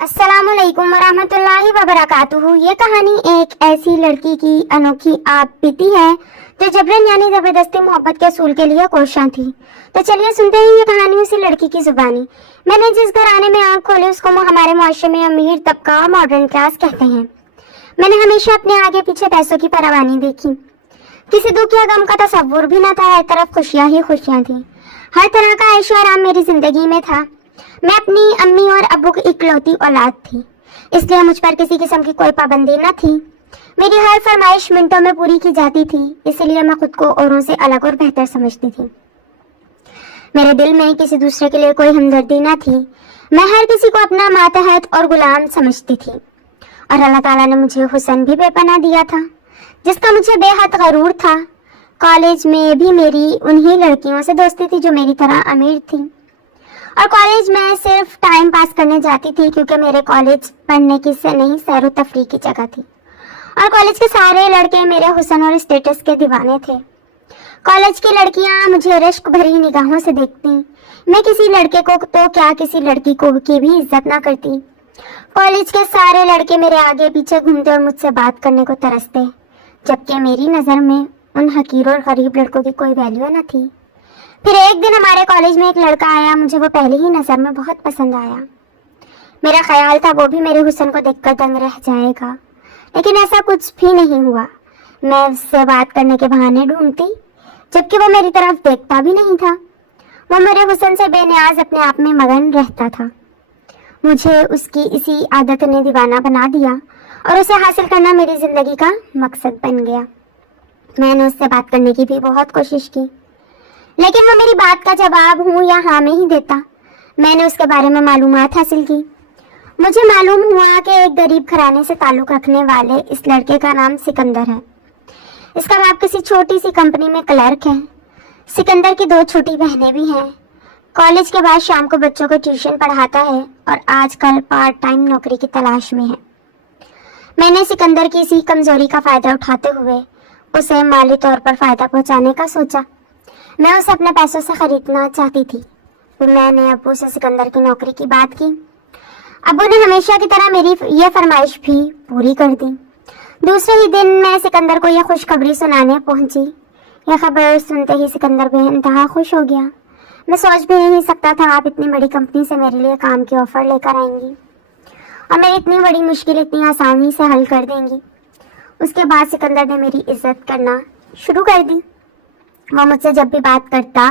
अस्सलामुअलैकुम वरहमतुल्लाहि वबरकातुहू। ये कहानी एक ऐसी लड़की की अनोखी आप बीती है जो जबरन यानी जबरदस्ती मोहब्बत के असूल के लिए कोशां थी। तो चलिए सुनते हैं ये कहानी उसी लड़की की जुबानी। मैंने जिस घराने में आंख खोली उसको हमारे मुआशरे में अमीर तबका मॉडर्न क्लास कहते हैं। मैंने हमेशा अपने आगे पीछे पैसों की परवाह नहीं देखी। किसी दुख या गम का तस्वुर भी न था। हर तरफ खुशियां ही खुशियां थी। हर तरह का ऐशो आराम मेरी जिंदगी में था। मैं अपनी अम्मी और अब्बू की इकलौती औलाद थी, इसलिए मुझ पर किसी किस्म की कोई पाबंदी न थी। मेरी हर फरमाइश मिनटों में पूरी की जाती थी, इसलिए मैं खुद को औरों से अलग और बेहतर समझती थी। मेरे दिल में किसी दूसरे के लिए कोई हमदर्दी न थी। मैं हर किसी को अपना मातहत और गुलाम समझती थी। और अल्लाह ताला ने मुझे हुस्न भी बेपनाह दिया था, जिसका मुझे बेहद गरूर था। कॉलेज में भी मेरी उन्हीं लड़कियों से दोस्ती थी जो मेरी तरह अमीर थी। और कॉलेज में सिर्फ टाइम पास करने जाती थी, क्योंकि मेरे कॉलेज पढ़ने की से नहीं सैर व तफरीह की जगह थी। और कॉलेज के सारे लड़के मेरे हुस्न और स्टेटस के दीवाने थे। कॉलेज की लड़कियां मुझे रिश्क भरी निगाहों से देखती। मैं किसी लड़के को तो क्या किसी लड़की को की भी इज्जत ना करती। कॉलेज के सारे लड़के मेरे आगे पीछे घूमते और मुझसे बात करने को तरसते, जबकि मेरी नज़र में उन हकीर और गरीब लड़कों की कोई वैल्यू न थी। फिर एक दिन हमारे कॉलेज में एक लड़का आया। मुझे वो पहली ही नज़र में बहुत पसंद आया। मेरा ख्याल था वो भी मेरे हुस्न को देखकर दंग रह जाएगा, लेकिन ऐसा कुछ भी नहीं हुआ। मैं उससे बात करने के बहाने ढूंढती, जबकि वो मेरी तरफ देखता भी नहीं था। वो मेरे हुस्न से बेनियाज अपने आप में मगन रहता था। मुझे उसकी इसी आदत ने दीवाना बना दिया और उसे हासिल करना मेरी जिंदगी का मकसद बन गया। मैंने उससे बात करने की भी बहुत कोशिश की, लेकिन वो मेरी बात का जवाब हूँ या हाँ में ही देता। मैंने उसके बारे में मालूमात हासिल की। मुझे मालूम हुआ कि एक गरीब घराने से ताल्लुक़ रखने वाले इस लड़के का नाम सिकंदर है। इसका बाप किसी छोटी सी कंपनी में क्लर्क है। सिकंदर की 2 छोटी बहनें भी हैं। कॉलेज के बाद शाम को बच्चों को ट्यूशन पढ़ाता है और आजकल पार्ट टाइम नौकरी की तलाश में है। मैंने सिकंदर की इसी कमजोरी का फ़ायदा उठाते हुए उसे माली तौर पर फ़ायदा पहुँचाने का सोचा। मैं उसे अपने पैसों से खरीदना चाहती थी। फिर मैंने अब्बू से सिकंदर की नौकरी की बात की। अब्बू ने हमेशा की तरह मेरी ये फरमाइश भी पूरी कर दी। दूसरे ही दिन मैं सिकंदर को यह खुशखबरी सुनाने पहुंची। यह खबर सुनते ही सिकंदर बेइंतहा खुश हो गया। मैं सोच भी नहीं सकता था आप इतनी बड़ी कंपनी से मेरे लिए काम की ऑफर लेकर आएंगी और मेरी इतनी बड़ी मुश्किल इतनी आसानी से हल कर देंगी। उसके बाद सिकंदर ने मेरी इज्जत करना शुरू कर दी। वो मुझसे जब भी बात करता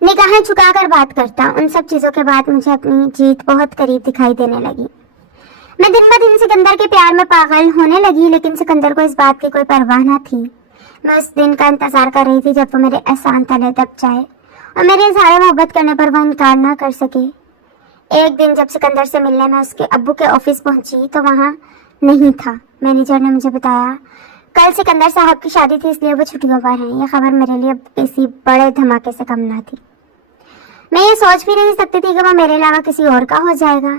निगाहें झुकाकर बात करता। उन सब चीज़ों के बाद मुझे अपनी जीत बहुत करीब दिखाई देने लगी। मैं दिन ब दिन सिकंदर के प्यार में पागल होने लगी, लेकिन सिकंदर को इस बात की कोई परवाह न थी। मैं उस दिन का इंतजार कर रही थी जब वो मेरे एहसान तले दब जाए और मेरे इज़हार मोहब्बत करने पर वह इनकार न कर सके। एक दिन जब सिकंदर से मिलने मैं उसके अब्बू के ऑफिस पहुंची तो वहाँ नहीं था। मैनेजर ने मुझे बताया कल सिकंदर साहब की शादी थी, इसलिए वो छुट्टियों पर हैं। यह खबर मेरे लिए किसी बड़े धमाके से कम ना थी। मैं ये सोच भी नहीं सकती थी कि वो मेरे अलावा किसी और का हो जाएगा।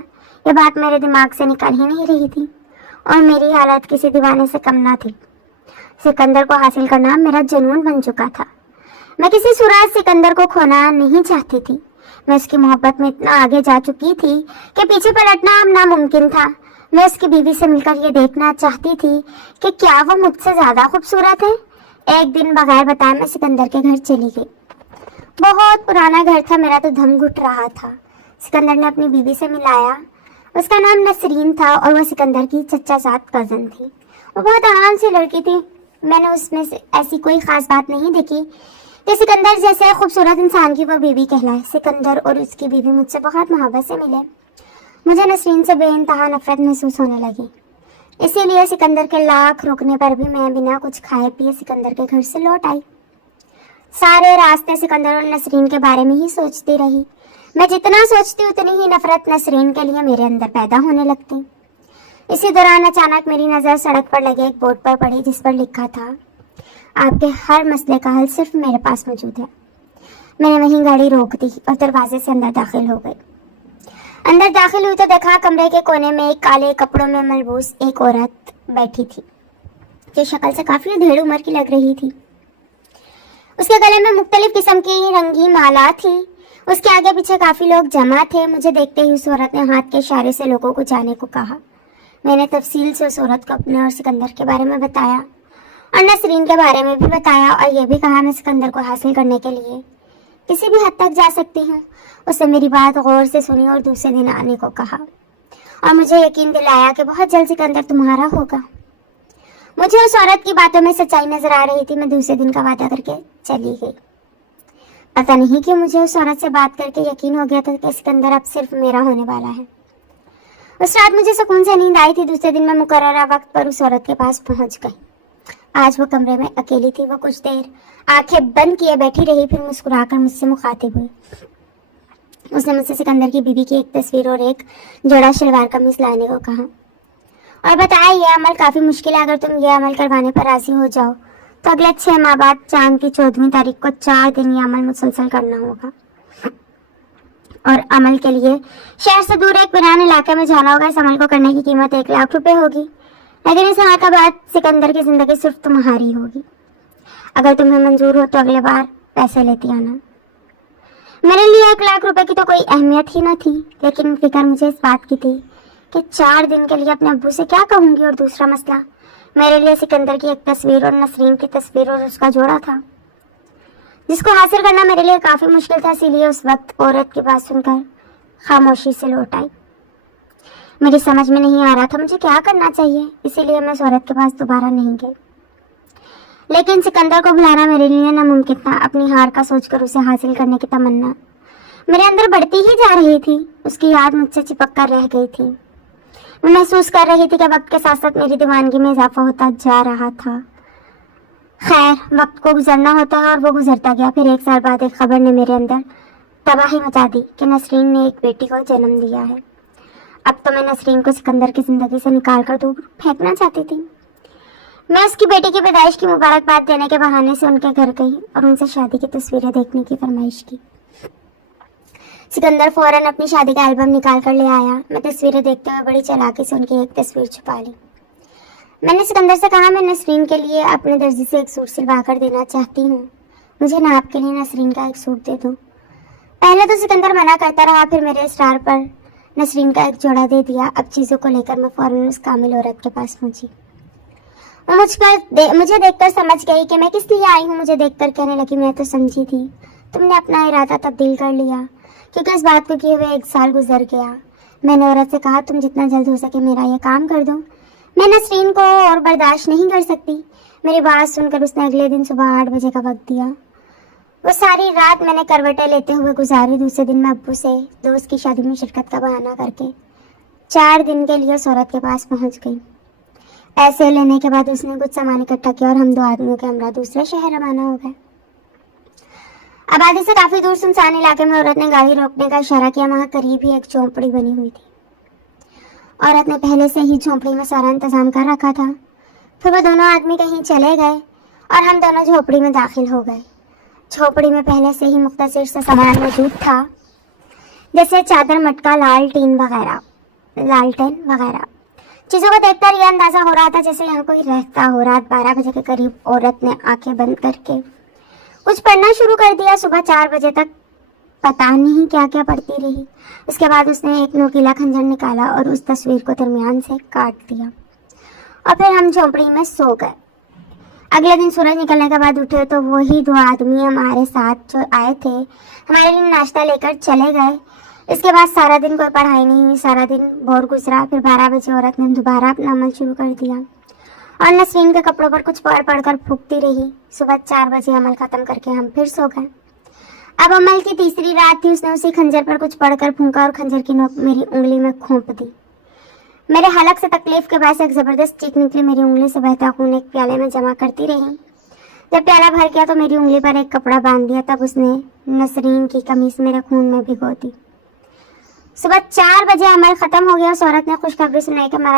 ये बात मेरे दिमाग से निकल ही नहीं रही थी और मेरी हालत किसी दीवाने से कम ना थी। सिकंदर को हासिल करना मेरा जुनून बन चुका था। मैं किसी सूरत सिकंदर को खोना नहीं चाहती थी। मैं उसकी मोहब्बत में इतना आगे जा चुकी थी कि पीछे पलटना अब नामुमकिन था। मैं उसकी बीवी से मिलकर ये देखना चाहती थी कि क्या वो मुझसे ज़्यादा खूबसूरत है। एक दिन बगैर बताए मैं सिकंदर के घर चली गई। बहुत पुराना घर था, मेरा तो दम घुट रहा था। सिकंदर ने अपनी बीवी से मिलाया। उसका नाम नसरीन था और वह सिकंदर की चचाजाद कज़न थी। वो बहुत आराम सी लड़की थी। मैंने उसमें से ऐसी कोई ख़ास बात नहीं देखी कि सिकंदर जैसे खूबसूरत इंसान की वो बीवी कहलाए। सिकंदर और उसकी बीवी मुझसे बहुत मोहब्बत से मिले। मुझे नसरीन से बेइंतहा नफरत महसूस होने लगी। इसीलिए सिकंदर के लाख रुकने पर भी मैं बिना कुछ खाए पिए सिकंदर के घर से लौट आई। सारे रास्ते सिकंदर और नसरीन के बारे में ही सोचती रही। मैं जितना सोचती उतनी ही नफरत नसरीन के लिए मेरे अंदर पैदा होने लगती। इसी दौरान अचानक मेरी नज़र सड़क पर लगे एक बोर्ड पर पड़ी, जिस पर लिखा था आपके हर मसले का हल सिर्फ मेरे पास मौजूद है। मैंने वहीं गाड़ी रोक दी और दरवाजे से अंदर दाखिल हो गई। अंदर दाखिल हुई तो देखा कमरे के कोने में एक काले कपड़ों में मलबूस एक औरत बैठी थी, जो शक्ल से काफी ढेर उम्र की लग रही थी। उसके गले में मुख्तलिफ किस्म की रंगी माला थी। उसके आगे पीछे काफी लोग जमा थे। मुझे देखते ही उस औरत ने हाथ के इशारे से लोगों को जाने को कहा। मैंने तफसील से उस औरत को अपने और सिकंदर के बारे में बताया और नसरीन के बारे में भी बताया और ये भी कहा मैं सिकंदर को हासिल करने के लिए किसी भी हद तक जा सकती हूँ। उसने मेरी बात गौर से सुनी और दूसरे दिन आने को कहा और मुझे यकीन दिलाया कि बहुत जल्द सिकंदर तुम्हारा होगा। मुझे उस औरत की बातों में सच्चाई नजर आ रही थी। मैं दूसरे दिन का वादा करके चली गई। पता नहीं कि मुझे उस औरत से बात करके यकीन हो गया था कि सिकंदर अब सिर्फ मेरा होने वाला है। उस रात मुझे सुकून से नींद आई थी। दूसरे दिन मैं मुकर्ररा वक्त पर उस औरत के पास पहुंच गई। आज वो कमरे में अकेली थी। वो कुछ देर आंखें बंद किए बैठी रही, फिर मुस्कुराकर मुझसे मुखातिब हुई। उसने मुझसे सिकंदर की बीवी की एक तस्वीर और एक जोड़ा शलवार कमीज लाने को कहा और बताया यह अमल काफी मुश्किल है। अगर तुम यह अमल करवाने पर राजी हो जाओ तो अगले 6 माह बाद चांद की 14वीं तारीख को 4 दिन ये अमल मुसलसल करना होगा और अमल के लिए शहर से दूर एक वीरान इलाके में जाना होगा। इस अमल को करने की कीमत 1 लाख रुपए होगी, लेकिन इस अमल के बाद सिकंदर की जिंदगी सिर्फ तुम्हारी होगी। अगर तुम्हें मंजूर हो तो अगले बार पैसे लेती आना। मेरे लिए 1 लाख रुपए की तो कोई अहमियत ही न थी, लेकिन फिक्र मुझे इस बात की थी कि 4 दिन के लिए अपने अब्बू से क्या कहूंगी। और दूसरा मसला मेरे लिए सिकंदर की एक तस्वीर और नसरीन की तस्वीर और उसका जोड़ा था, जिसको हासिल करना मेरे लिए काफी मुश्किल था। इसीलिए उस वक्त औरत की बात सुनकर खामोशी से लौट आई। मेरी समझ में नहीं आ रहा था मुझे क्या करना चाहिए, इसीलिए मैं उस औरत के पास दोबारा नहीं गई। लेकिन सिकंदर को बुलाना मेरे लिए नामुमकिन था। अपनी हार का सोचकर उसे हासिल करने की तमन्ना मेरे अंदर बढ़ती ही जा रही थी। उसकी याद मुझसे चिपक कर रह गई थी। मैं महसूस कर रही थी कि वक्त के साथ साथ मेरी दीवानगी में इजाफा होता जा रहा था। खैर, वक्त को गुजरना होता है और वो गुजरता गया। फिर 1 साल बाद एक खबर ने मेरे अंदर तबाही मचा दी कि नसरीन ने एक बेटी को जन्म दिया है। अब तो मैं नसरीन को सिकंदर की जिंदगी से निकाल कर दूर फेंकना चाहती थी। मैं उसकी बेटी की पैदाइश की मुबारकबाद देने के बहाने से उनके घर गई और उनसे शादी की तस्वीरें देखने की फरमाइश की। सिकंदर फौरन अपनी शादी का एल्बम निकाल कर ले आया। मैं तस्वीरें देखते हुए बड़ी चालाकी से उनकी एक तस्वीर छुपा ली। मैंने सिकंदर से कहा मैं नसरीन के लिए अपने दर्जी से एक सूट सिलवा कर देना चाहती हूँ। मुझे नाप के लिए नसरीन का एक सूट दे दो। पहले तो सिकंदर मना करता रहा, फिर मेरे इसरार पर नसरीन का एक जोड़ा दे दिया। अब चीज़ों को लेकर मैं फौरन उस कामिल औरत के पास पहुंची। वो मुझे देखकर समझ गई कि मैं किस लिए आई हूँ। मुझे देखकर कहने लगी मैं तो समझी थी तुमने अपना इरादा तब्दील कर लिया, क्योंकि इस बात को किए हुए 1 साल गुजर गया। मैंने औरत से कहा तुम जितना जल्द हो सके मेरा ये काम कर दो। मैं नसरीन को और बर्दाश्त नहीं कर सकती। मेरी बात सुनकर उसने अगले दिन सुबह 8 बजे का वक्त दिया। वो सारी रात मैंने करवटें लेते हुए गुजारी। दूसरे दिन मैं अब्बू से दोस्त की शादी में शिरकत का बहाना करके 4 दिन के लिए उस औरत के पास पहुंच गई। पैसे लेने के बाद उसने कुछ सामान इकट्ठा किया और हम 2 आदमियों के हमरा दूसरे शहर रवाना हो गए। आबादी से काफी दूर सुनसान इलाके में औरत ने गाड़ी रोकने का इशारा किया। वहां करीब ही एक झोंपड़ी बनी हुई थी। औरत ने पहले से ही झोंपड़ी में सारा इंतजाम कर रखा था। फिर वो दोनों आदमी कहीं चले गए और हम दोनों झोपड़ी में दाखिल हो गए। झोपड़ी में पहले से ही मुख्तसर सा सामान मौजूद था, जैसे चादर, मटका, लालटेन वगैरह। चीजों को देखकर यह अंदाजा हो रहा था जैसे यहाँ कोई रहता हो। रात 12 बजे के करीब औरत ने आंखें बंद करके कुछ पढ़ना शुरू कर दिया। सुबह 4 बजे तक पता नहीं क्या क्या पढ़ती रही। उसके बाद उसने एक नोकीला खंजर निकाला और उस तस्वीर को दरमियान से काट दिया और फिर हम झोंपड़ी में सो गए। अगले दिन सूरज निकलने के बाद उठे तो वही 2 आदमी हमारे साथ जो आए थे हमारे लिए नाश्ता लेकर चले गए। इसके बाद सारा दिन कोई पढ़ाई नहीं हुई। सारा दिन बोर गुजरा। फिर 12 बजे औरत ने दोबारा अपना अमल शुरू कर दिया और नसरीन के कपड़ों पर कुछ पढ़कर फूंकती रही। सुबह 4 बजे अमल खत्म करके हम फिर सो गए। अब अमल की तीसरी रात थी। उसने उसी खंजर पर कुछ पढ़कर फूंका और खंजर की नोक मेरी उंगली में खोंप दी। मेरे हलक से तकलीफ के बाद एक जबरदस्त चीख निकली। मेरी उंगली से बहता खून एक प्याले में जमा करती रही। जब प्याला भर गया तो मेरी उंगली पर एक कपड़ा बांध दिया। तब उसने नसरीन की कमीज मेरे खून में भिगो दी। सुबह 4 बजे अमल खत्म हो गया। उस औरत ने खुशखबरी सुनाई कि हमारा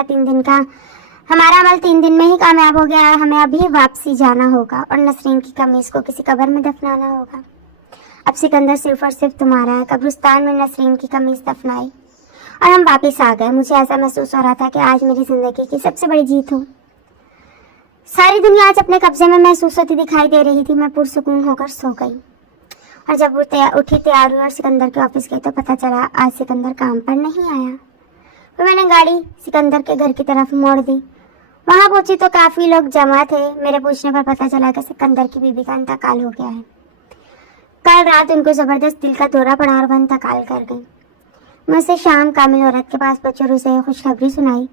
अमल 3 दिन में ही कामयाब हो गया है। हमें अभी वापसी जाना होगा और नसरीन की कमीज को किसी कब्र में दफनाना होगा। अब सिकंदर सिर्फ और सिर्फ तुम्हारा है। कब्रिस्तान में नसरीन की कमीज दफनाई और हम वापस आ गए। मुझे ऐसा महसूस हो रहा था कि आज मेरी जिंदगी की सबसे बड़ी जीत हो। सारी दुनिया आज अपने कब्जे में महसूस होती दिखाई दे रही थी। मैं पुरसुकून होकर सो गई اور جب وہ اٹھی تیار ہوئی اور سکندر کے آفس گئی تو پتہ چلا آج سکندر کام پر نہیں آیا۔ پھر میں نے گاڑی سکندر کے گھر کی طرف موڑ دی۔ وہاں پہنچی تو کافی لوگ جمع تھے۔ میرے پوچھنے پر پتہ چلا کہ سکندر کی بیوی کا انتقال ہو گیا ہے۔ کل رات ان کو زبردست دل کا دورہ پڑا اور وہ انتقال کر گئی۔ میں اسے شام کامل عورت کے پاس پہنچی اور اسے خوشخبری سنائی۔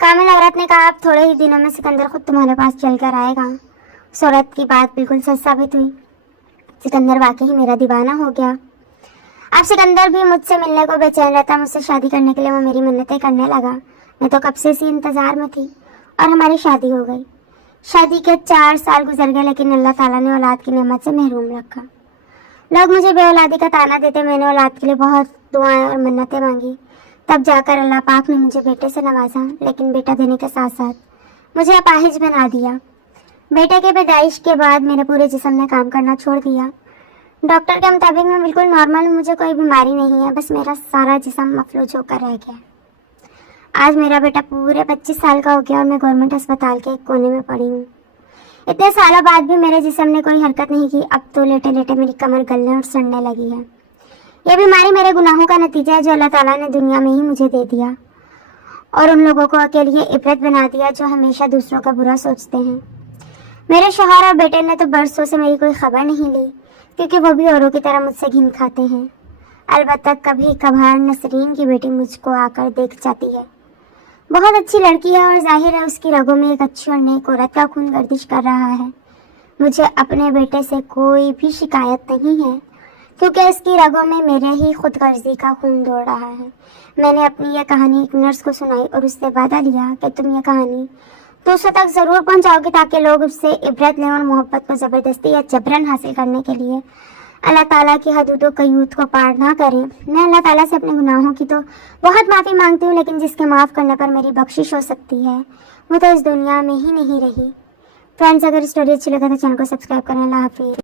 کامل عورت نے کہا اب تھوڑے ہی دنوں میں سکندر خود تمہارے پاس چل کر آئے گا۔ اس عورت کی بات بالکل سچ ثابت ہوئی۔ سکندر واقعی میرا دیوانہ ہو گیا۔ اب سکندر بھی مجھ سے ملنے کو بے چین رہتا۔ مجھ سے شادی کرنے کے لیے وہ میری منتیں کرنے لگا۔ میں تو کب سے اسی انتظار میں تھی اور ہماری شادی ہو گئی۔ شادی کے 4 سال گزر گئے لیکن اللہ تعالیٰ نے اولاد کی نعمت سے محروم رکھا۔ لوگ مجھے بے اولادی کا طعنہ دیتے۔ میں نے اولاد کے لیے بہت دعائیں اور منتیں مانگی، تب جا کر اللہ پاک نے مجھے بیٹے سے نوازا، لیکن بیٹا دینے کے ساتھ ساتھ مجھے اپاہج بنا دیا۔ بیٹے کے پیدائش کے بعد میرے پورے جسم نے کام کرنا چھوڑ دیا۔ ڈاکٹر کے مطابق میں بالکل نارمل ہوں، مجھے کوئی بیماری نہیں ہے، بس میرا سارا جسم مفلوج ہو کر رہ گیا۔ آج میرا بیٹا پورے 25 سال کا ہو گیا اور میں گورنمنٹ اسپتال کے ایک کونے میں پڑی ہوں۔ اتنے سالوں بعد بھی میرے جسم نے کوئی حرکت نہیں کی۔ اب تو لیٹے لیٹے میری کمر گلنے اور سڑنے لگی ہے۔ یہ بیماری میرے گناہوں کا نتیجہ ہے جو اللہ تعالیٰ نے دنیا میں ہی مجھے دے دیا اور ان لوگوں کو کے لیے عبرت بنا دیا جو ہمیشہ دوسروں کا برا سوچتے ہیں۔ میرے شوہر اور بیٹے نے تو برسوں سے میری کوئی خبر نہیں لی کیونکہ وہ بھی اوروں کی طرح مجھ سے گھن کھاتے ہیں۔ البتہ کبھی کبھار نسرین کی بیٹی مجھ کو آ کر دیکھ جاتی ہے۔ بہت اچھی لڑکی ہے اور ظاہر ہے اس کی رگوں میں ایک اچھی اور نیک عورت کا خون گردش کر رہا ہے۔ مجھے اپنے بیٹے سے کوئی بھی شکایت نہیں ہے کیونکہ اس کی رگوں میں میرے ہی خود غرضی کا خون دوڑ رہا ہے۔ میں نے اپنی یہ کہانی ایک نرس کو سنائی اور اس سے وعدہ لیا کہ تم یہ کہانی دوسروں تک ضرور پہنچاؤ گے تاکہ لوگ اس سے عبرت لیں اور محبت کو زبردستی یا جبرن حاصل کرنے کے لیے اللہ تعالیٰ کی حدود و قیود کو پار نہ کریں۔ میں اللہ تعالیٰ سے اپنے گناہوں کی تو بہت معافی مانگتی ہوں، لیکن جس کے معاف کرنے پر میری بخشش ہو سکتی ہے وہ تو اس دنیا میں ہی نہیں رہی۔ فرینڈز، اگر اسٹوری اچھی لگے تو چینل کو سبسکرائب کریں۔ اللہ حافظ۔